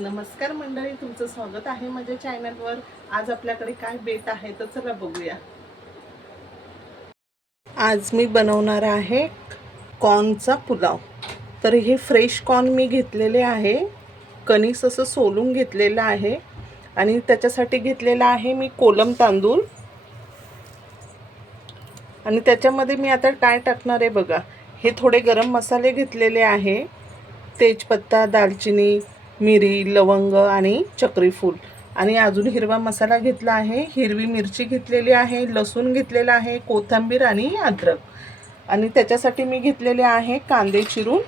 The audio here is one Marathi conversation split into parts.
नमस्कार मंडळी तुमचं स्वागत आहे माझ्या चॅनलवर. आज आपल्याकडे काय बेत आहे तर चला बघूया. आज मी बनवणार आहे कॉर्नचा पुलाव. तर हे फ्रेश कॉर्न मी घेतलेले आहे. कणीस असं सोलून घेतलेलं आहे. आणि त्याच्यासाठी घेतलेला आहे मी कोलम तांदूळ. आणि त्याच्यामध्ये मी आता काय टाकणार आहे बघा. हे थोडे गरम मसाले घेतलेले आहे. तेजपत्ता दालचिनी मिरी लवंग आणि चक्रीफूल आणि अजून हिरवा मसाला घेतला आहे. हिरवी मिरची घेतलेली आहे लसूण घेतलेला आहे कोथिंबीर आणि अद्रक. आणि त्याच्यासाठी मी घेतलेले आहे कांदे चिरून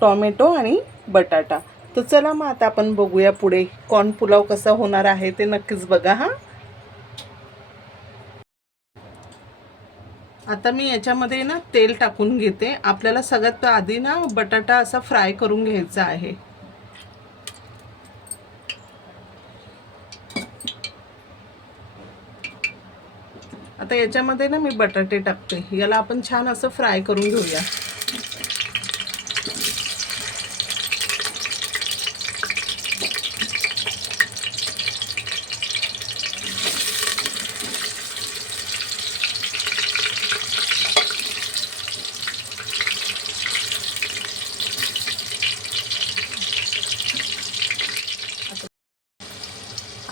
टॉमॅटो आणि बटाटा. तर चला मग आता आपण बघूया पुढे कॉर्न पुलाव कसा होणार आहे ते नक्कीच बघा हां. आता मी याच्यामध्ये ना तेल टाकून घेते. आपल्याला सगळ्यात आधी ना बटाटा असा फ्राय करून घ्यायचा आहे. आता याच्यामध्ये ना मी बटाटे टाकते. याला आपण छान असं फ्राय करून घेऊया.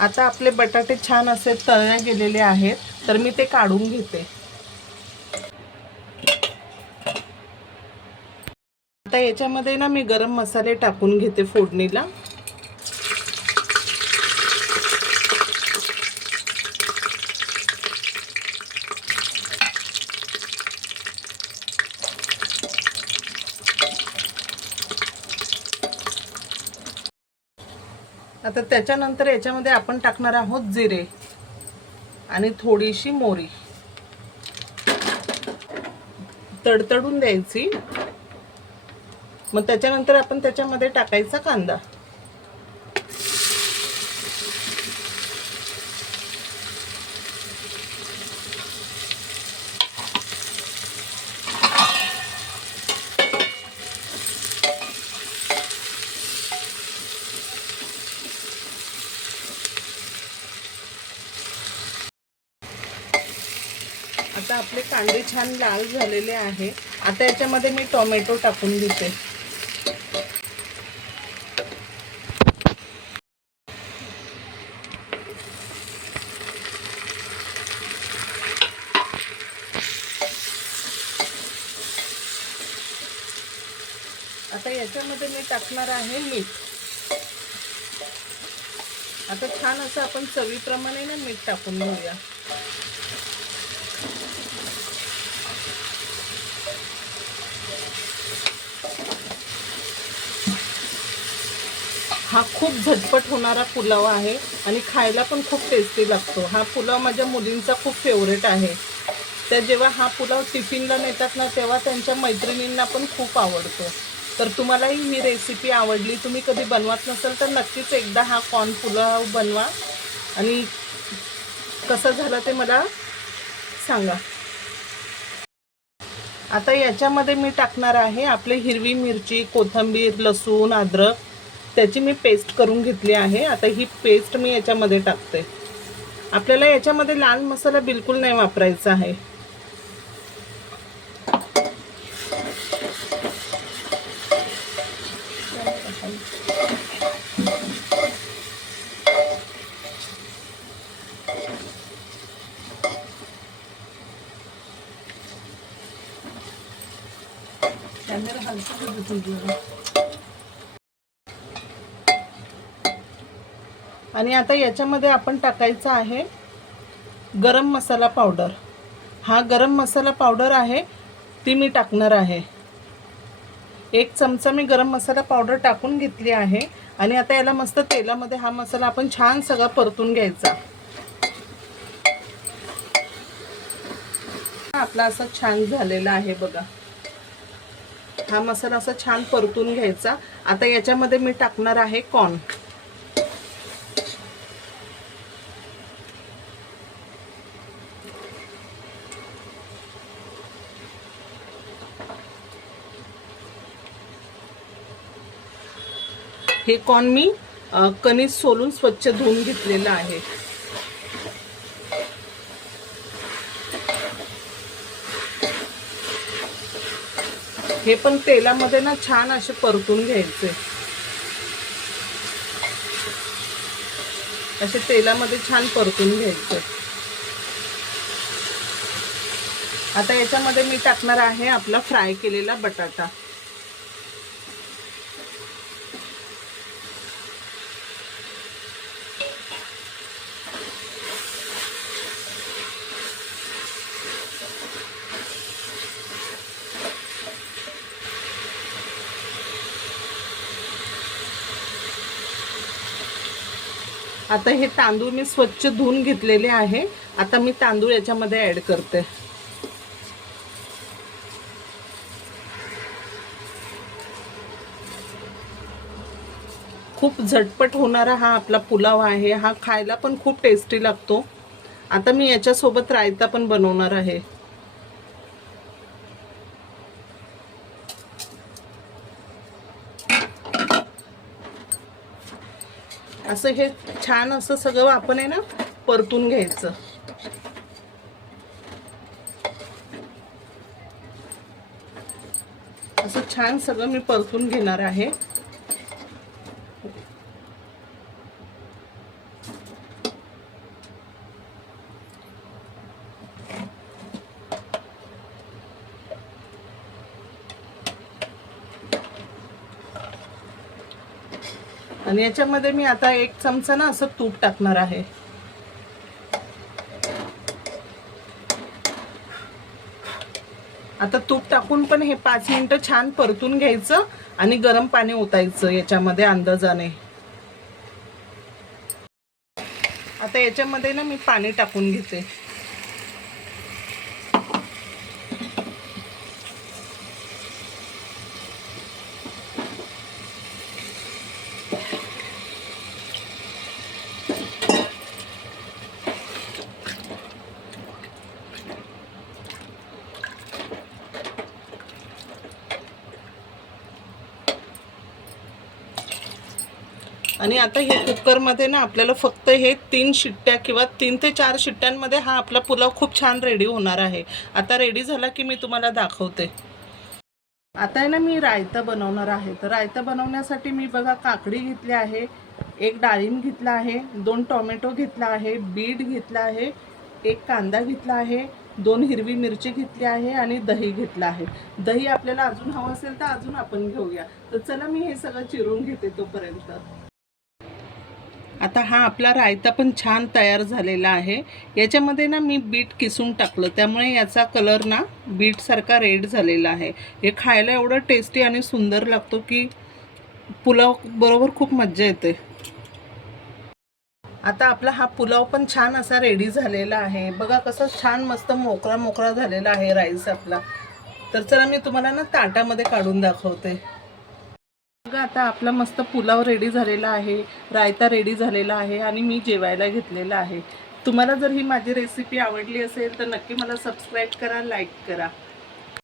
आता आपले बटाटे छान असे तळल्या गेलेले आहेत. तर मी ते काढून घेते. आता याच्यामध्ये ना मी गरम मसाले टाकून घेते फोडणीला. आता त्याच्यानंतर याच्यामध्ये आपण टाकणार आहोत जिरे. आणि थोडीशी मोरी तडतडून द्यायची. मग त्याच्यानंतर आपण त्याच्यामध्ये टाकायचा कांदा आता आपले कांदे छान लाल झालेले आहे. आता याच्यामध्ये मी टोमॅटो टाकून देते आता याच्यामध्ये मी टाकणार आहे मीठ. आता छान असं आपण चवीप्रमाणे ना मीठ टाकून घेऊया. हा खूप झटपट होणारा पुलाव आहे आणि खायला पण खूप टेस्टी लागतो. हा पुलाव माझ्या मुलींचा खूप फेवरेट आहे. त्या जेव्हा हा पुलाव टिफिनला नेतात ना तेव्हा त्यांच्या मैत्रिणींना पण खूप आवडतो. तर तुम्हालाही ही रेसिपी आवडली तुम्ही कधी बनवत नसेल तर नक्कीच एकदा हा कॉर्न पुलाव बनवा. आणि कसं झालं ते मला सांगा. आता याच्यामध्ये मी टाकणार आहे आपली हिरवी मिरची कोथिंबीर लसूण अद्रक. त्याची मी पेस्ट करून घेतली आहे. आता ही पेस्ट मी याच्यामध्ये टाकते. आपल्याला याच्यामध्ये लाल मसाला बिलकुल नाही वापरायचा आहे. कॅमेरा आणि आता याच्यामध्ये आपण टाकायचं आहे गरम मसाला पावडर. हा गरम मसाला पावडर आहे ती मी टाकणार आहे. एक चमचा मी गरम मसाला पावडर टाकून घेतली आहे आणि आता याला मस्त तेलामध्ये हा मसाला आपण छान सगळा परतून घ्यायचा. आपला असा छान झालेला आहे बघा. हा मसाला असा छान परतून घ्यायचा. आता याच्यामध्ये मी टाकणार आहे कॉर्न. हे कॉर्न मी? अ, सोलून स्वच्छ धुवून घेतलेलं आहे. हे पण तेलामध्ये ना छान असे परतून घ्यायचे. असे तेलामध्ये छान परतून घ्यायचे. आता याच्यामध्ये मी टाकणार आहे आपला फ्राय केलेला बटाटा. आता हे तांदूळ मी स्वच्छ धुवून घेतलेले आहे. आता मी तांदूळ याच्यामध्ये ऍड करते. खूप झटपट होणारा हा आपला पुलाव आहे. हा खायला पण खूप टेस्टी लागतो. आता मी याच्यासोबत रायता पण बनवणार आहे. असं हे छान असं सगळं आपण आहे ना परतून घ्यायचं. असं छान सगळं मी परतून घेणार आहे. आणि याच्यामध्ये मी आता एक चमचा ना असं तूप टाकणार आहे. आता तूप टाकून पण हे पाच मिनिटं छान परतून घ्यायचं आणि गरम पाणी ओतायचं याच्यामध्ये अंदाजाने. आता याच्यामध्ये ना मी पाणी टाकून घेते. आणि आता हे कुकरमध्ये ना आपल्याला फक्त हे तीन शिट्ट्या किंवा तीन ते चार शिट्ट्यांमध्ये हा आपला पुलाव खूप छान रेडी होणार आहे. आता रेडी झाला की मी तुम्हाला दाखवते. आता आहे ना मी रायता बनवणार आहे. तर रायता बनवण्यासाठी मी बघा काकडी घेतली आहे एक डाळिंब घेतला आहे दोन टोमॅटो घेतला आहे बीट घेतला आहे एक कांदा घेतला आहे दोन हिरवी मिरची घेतली आहे आणि दही घेतलं आहे. दही आपल्याला अजून हवं असेल तर अजून आपण घेऊया. तर चला मी हे सगळं चिरून घेते तोपर्यंत. आता हा आपला रायता पण छान तयार झालेला आहे. याच्यामध्ये ना मी बीट किसून टाकलं. त्यामुळे याचा कलर ना बीटसारखा रेड झालेला आहे. हे खायला एवढं टेस्टी आणि सुंदर लागतो की पुलाव बरोबर खूप मज्जा येते. आता आपला हा पुलाव पण छान असा रेडी झालेला आहे. बघा कसं छान मस्त मोकळा मोकळा झालेला आहे राईस आपला. तर चला मी तुम्हाला ना ताटामध्ये काढून दाखवते. आता आपला मस्त पुलाव रेडी झालेला आहे रायता रेडी झालेला आहे आणि मी जेवायला घेतलेला आहे. तुम्हाला जर ही माझी रेसिपी आवडली असेल तर नक्की मला सबस्क्राईब करा लाईक करा.